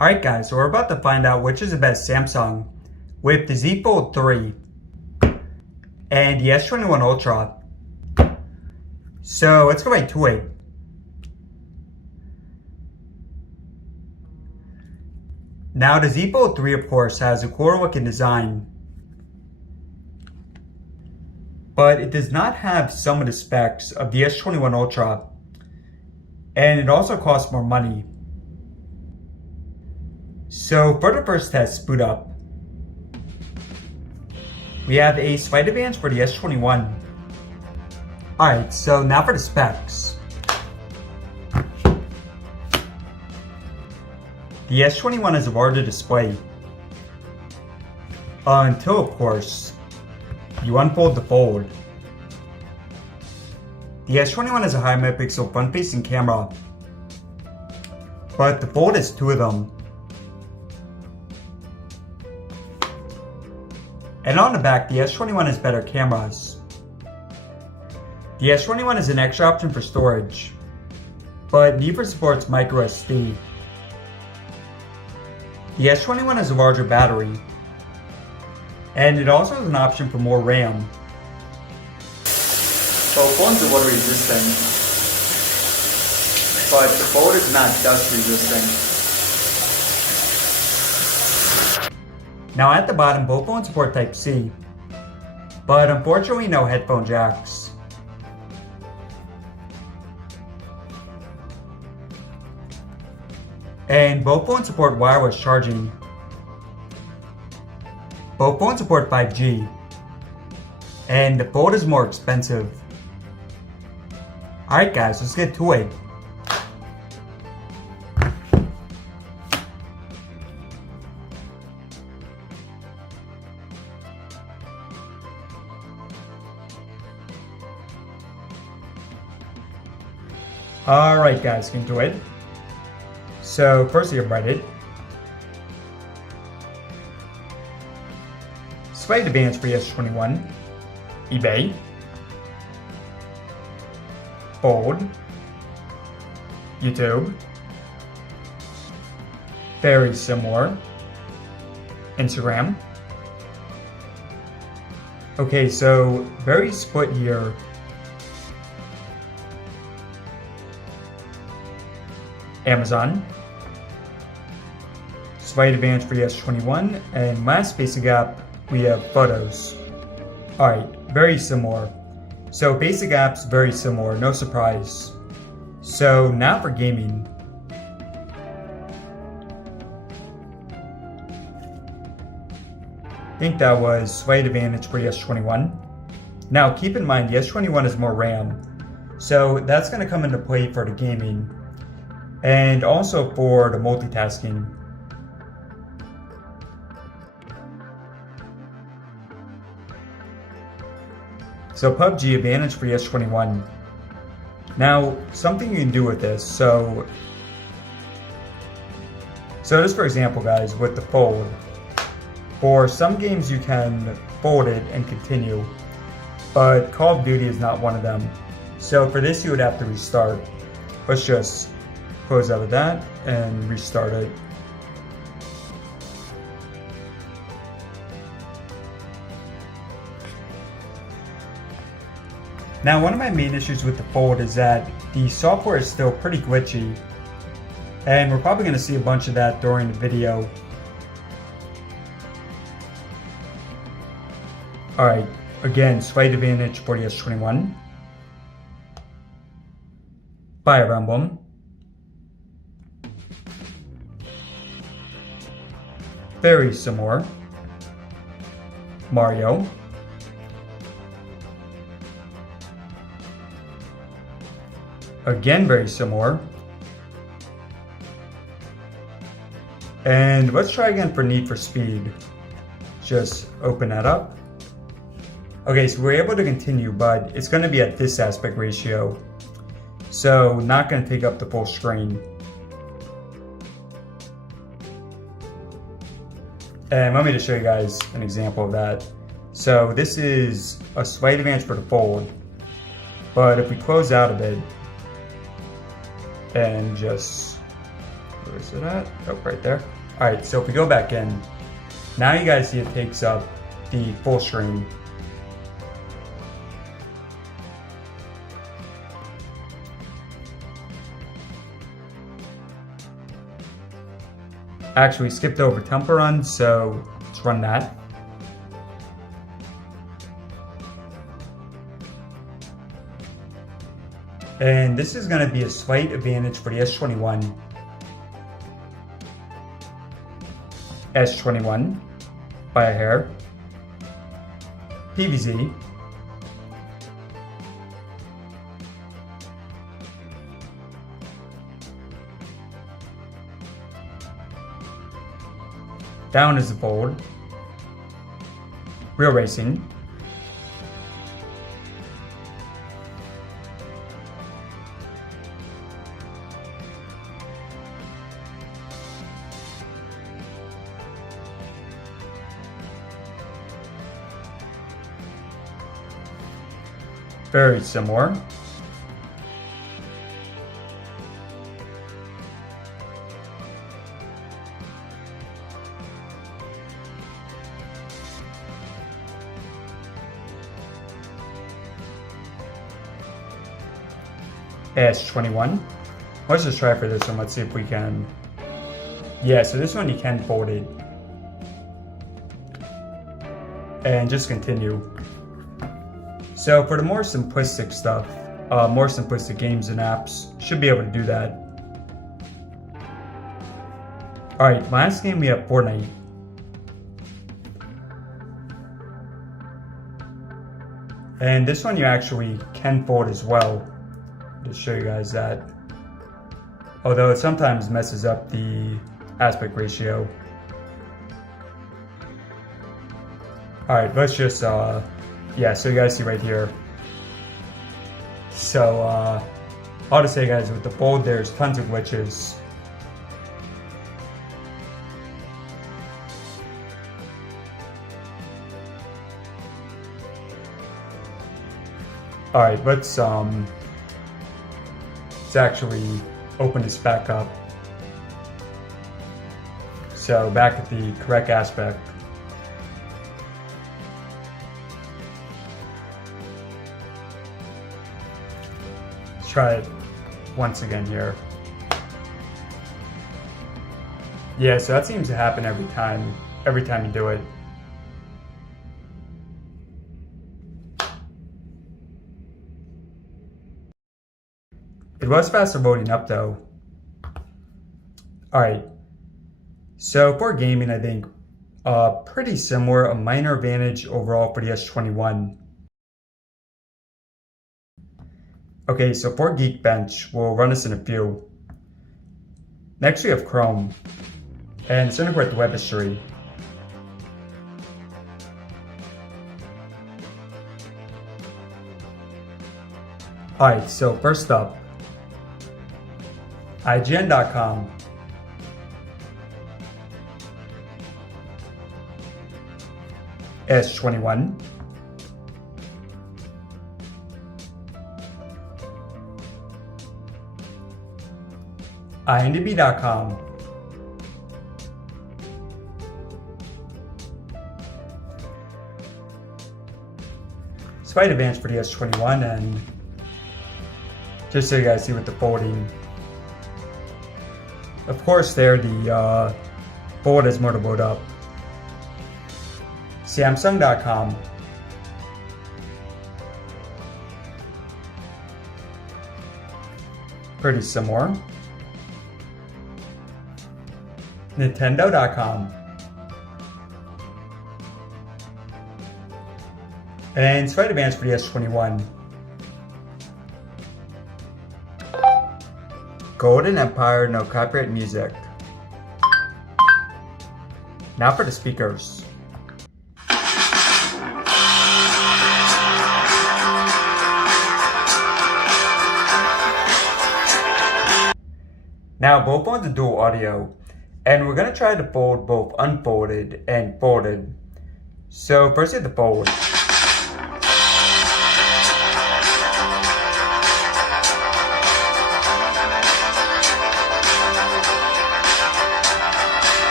Alright guys, so we're about to find out which is the best Samsung with the Z Fold 3 and the S21 Ultra. So let's go right to it. Now the Z Fold 3 of course has a cooler looking design, but it does not have some of the specs of the S21 Ultra, and it also costs more money. So for the first test boot up, we have a slight advance for the S21. Alright, so now for the specs. The S21 has a larger display. Until of course, you unfold the fold. The S21 has a high megapixel front-facing camera, but the Fold has two of them. And on the back, the S21 has better cameras. The S21 has an extra option for storage, but neither supports microSD. The S21 has a larger battery, and it also has an option for more RAM. Both phones are water resistant, but the Fold is not dust resistant. Now at the bottom, both phones support Type-C, but unfortunately no headphone jacks. And both phones support wireless charging. Both phones support 5G, and the Fold is more expensive. Alright guys, let's get to it. Alright guys, get into it. So first you have Reddit. Slight advance for the S21. eBay. Fold. YouTube. Very similar. Instagram. Okay, so very split here. Amazon. Slight advance for the S21, and last basic app, we have Photos. Alright, very similar. So basic apps, very similar, no surprise. So now for gaming. I think that was slight advantage for the S21. Now keep in mind, the S21 has more RAM, so that's going to come into play for the gaming. And also for the multitasking. So PUBG advantage for the S21. Now, something you can do with this, so just for example guys, with the Fold, for some games you can fold it and continue, but Call of Duty is not one of them. So for this you would have to restart. Let's just close out of that and restart it. Now one of my main issues with the Fold is that the software is still pretty glitchy, and we're probably going to see a bunch of that during the video. Alright, again, slight advantage for the S21. Fire Emblem. Very similar. Mario. Again, very similar. And let's try again for Need for Speed. Just open that up. Okay, so we're able to continue, but it's going to be at this aspect ratio. So not going to take up the full screen. And let me just show you guys an example of that. So this is a slight advantage for the Fold, but if we close out of it and just Where is it at? Oh, right there. Alright, so if we go back in, now you guys see it takes up the full screen. Actually, we skipped over Temple Run, so let's run that. And this is going to be a slight advantage for the S21. S21 by a hair. PVZ. Down is the fold. Real Racing. Very similar. S21. Let's just try for this one. Let's see if we can. Yeah, so this one you can fold it. And just continue. So for the more simplistic stuff, more simplistic games and apps, should be able to do that. Alright, last game we have Fortnite. And this one you actually can fold as well. Just show you guys that. Although it sometimes messes up the aspect ratio. Alright, let's just, yeah, so you guys see right here. So, I'll just say guys, with the fold there's tons of glitches. Alright, let's actually open this back up. So back at the correct aspect. Let's try it once again here. Yeah, so that seems to happen every time you do it. It was faster loading up though. Alright, so for gaming I think pretty similar, a minor advantage overall for the S21. Okay, so for Geekbench, we'll run this in a few. Next we have Chrome, and it's integrate the web history. Alright, so first up, IGN.com. S21. IMDb.com. Slight advantage for the S21, and just so you guys see with the folding. Of course there the fold is more to load up. Samsung.com. Pretty similar. Nintendo.com. And slight advantage for the S21. Golden Empire, no copyright music. Now for the speakers. Now both phones are dual audio, and we're going to try to fold both unfolded and folded. So first we have the fold.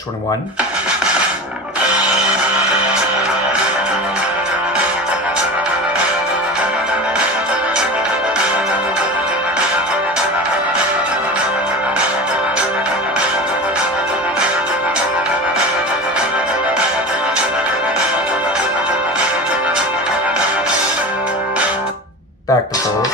S21. Back to fold.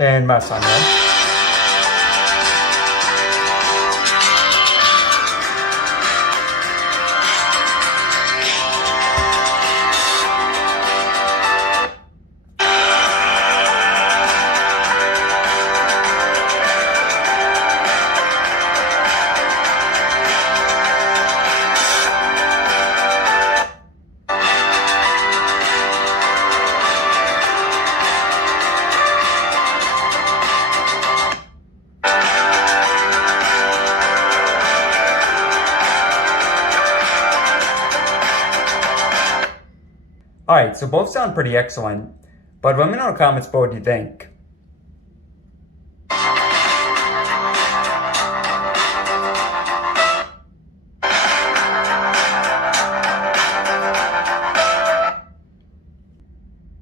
And mess on there. Alright, so both sound pretty excellent, but let me know in the comments below what you think.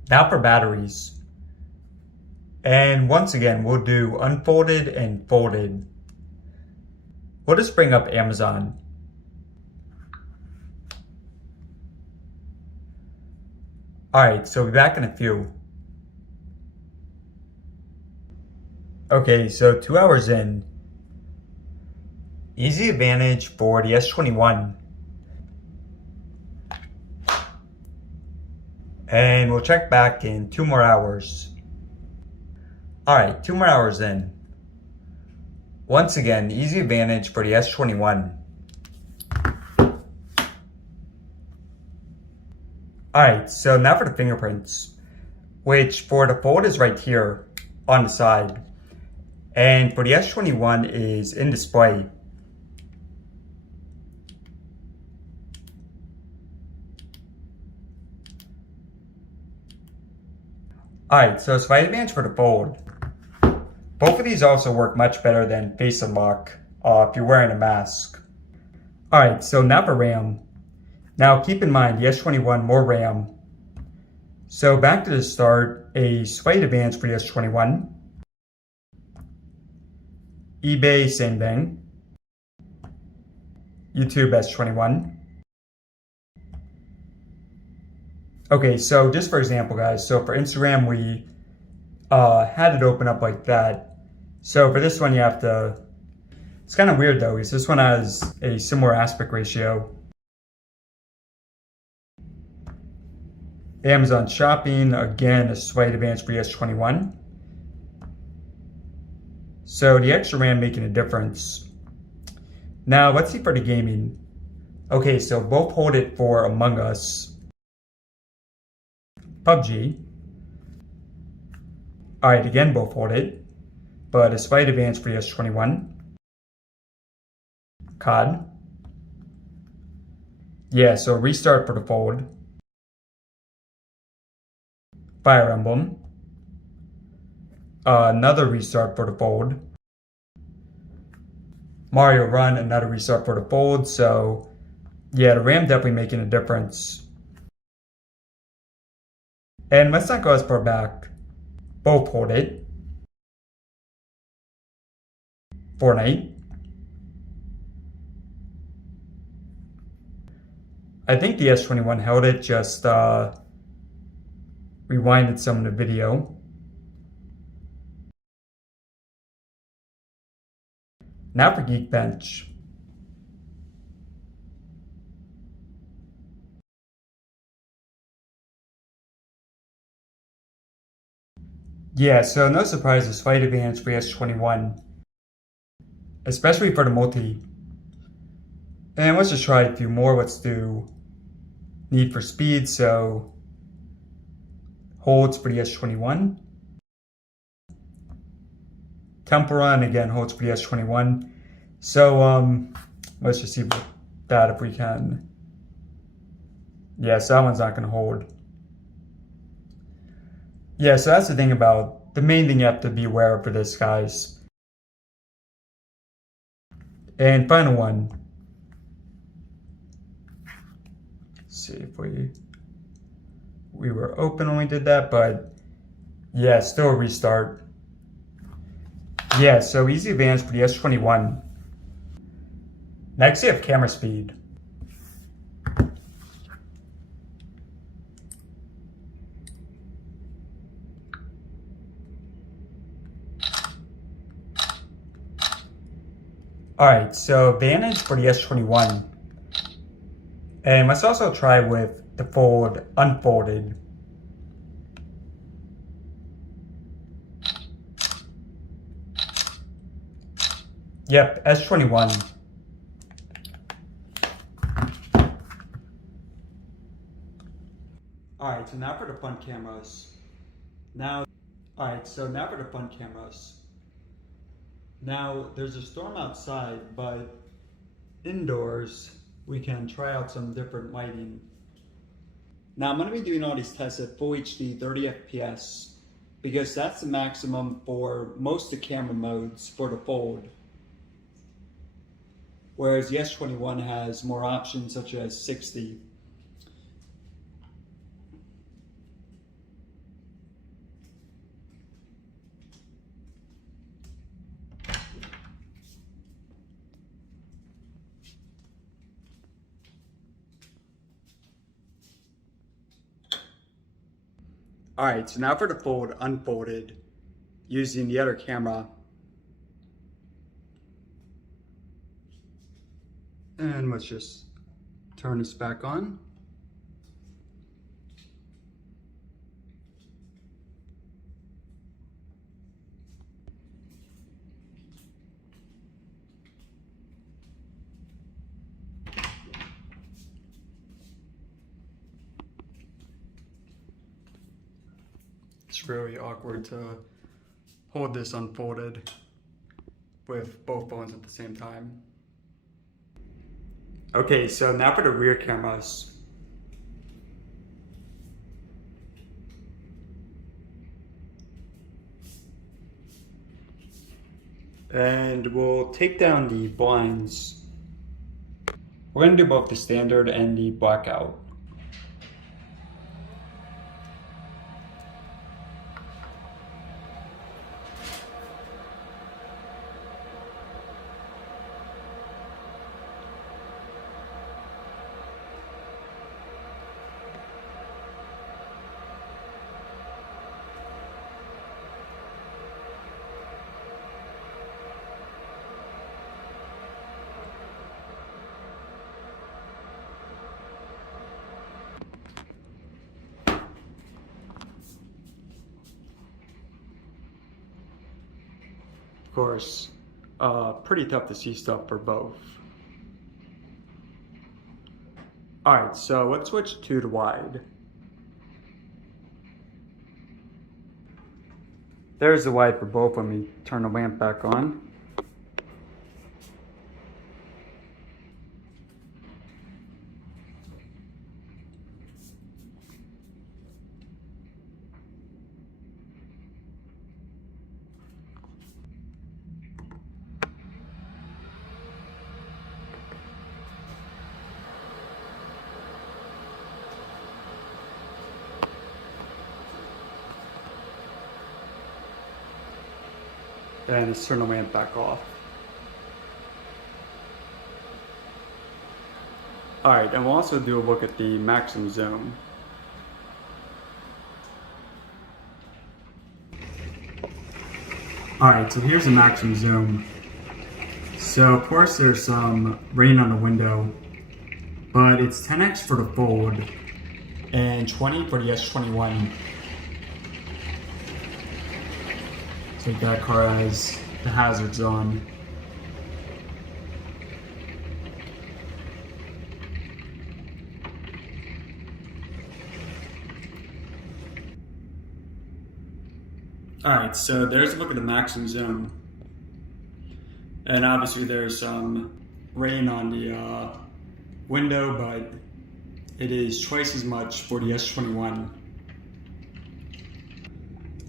Now for batteries. And once again, we'll do unfolded and folded. We'll just bring up Amazon. Alright, so we'll be back in a few. Okay, so 2 hours in. Easy advantage for the S21. And we'll check back in 2 more hours. Alright, 2 more hours in. Once again, easy advantage for the S21. Alright, so now for the fingerprints, which for the fold is right here on the side. And for the S21 is in display. Alright, so slight advantage for the fold. Both of these also work much better than face unlock if you're wearing a mask. Alright, so now for RAM. Now keep in mind, the S21 more RAM. So back to the start, a slight advantage for the S21. eBay, same thing. YouTube S21. Okay, so just for example, guys, so for Instagram, we had it open up like that. So for this one, you have to, it's kind of weird though, because this one has a similar aspect ratio. Amazon shopping, again, a slight advantage for the S21. So the extra RAM making a difference. Now let's see for the gaming. Okay, so both hold it for Among Us. PUBG. Alright, again, both hold it, but a slight advantage for the S21. COD. Yeah, so restart for the fold. Fire Emblem. Another restart for the fold. Mario Run, another restart for the fold. So, yeah, the RAM definitely making a difference. And let's not go as far back. Both hold it. Fortnite. I think the S21 held it, just rewinded some of the video. Now for Geekbench. Yeah, so no surprise, a slight advantage for the S21, especially for the multi. And let's just try a few more. Let's do Need for Speed, so holds for the S21. Temple Run, again, holds for the S21. So, let's just see that if we can. Yes, that one's not going to hold. Yeah, so that's the thing about, the main thing you have to be aware of for this, guys. And final one. Let's see if we were open when we did that, but yeah, still a restart. Yeah, so easy advantage for the S21. Next, you have camera speed. Alright, so advantage for the S21. And let's also try with the fold unfolded. Yep, S21. Alright, so now for the front cameras. Now for the front cameras. Now, there's a storm outside, but indoors, we can try out some different lighting. Now, I'm going to be doing all these tests at Full HD 30 FPS, because that's the maximum for most of the camera modes for the Fold. Whereas the S21 has more options, such as 60. Alright, so now for the Fold unfolded, using the other camera. And let's just turn this back on. It's really awkward to hold this unfolded with both phones at the same time. Okay, so now for the rear cameras. And we'll take down the blinds. We're going to do both the standard and the blackout. Of course, pretty tough to see stuff for both. Alright, so let's switch to the wide. There's the wide for both. Let me turn the lamp back on. And let's turn the lamp back off. Alright, and we'll also do a look at the maximum zoom. Alright, so here's the maximum zoom. So of course there's some rain on the window, but it's 10x for the Fold and 20 for the S21. Looks like that car has the hazards on. Alright, so there's a look at the maximum zone. And obviously there's some rain on the window, but it is twice as much for the S21.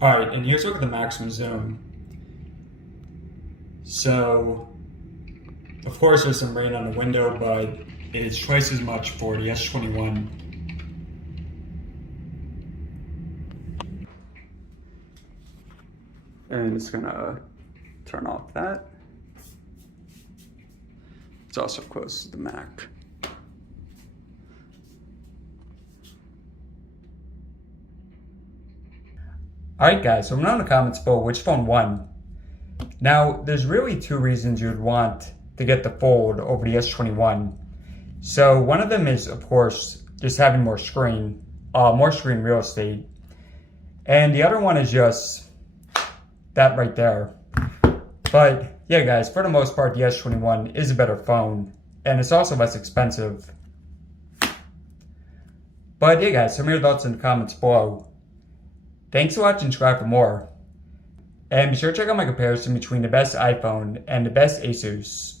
Alright, and here's a look at the maximum zone. So, of course there's some rain on the window, but it is twice as much for the S21. And it's gonna turn off that. It's also close to the Mac. Alright guys, so let me know in the comments below which phone won. Now, there's really two reasons you'd want to get the Fold over the S21. So one of them is, of course, just having more screen real estate. And the other one is just that right there. But yeah guys, for the most part the S21 is a better phone and it's also less expensive. But yeah guys, some of your thoughts in the comments below. Thanks for watching, subscribe for more. And be sure to check out my comparison between the best iPhone and the best Asus.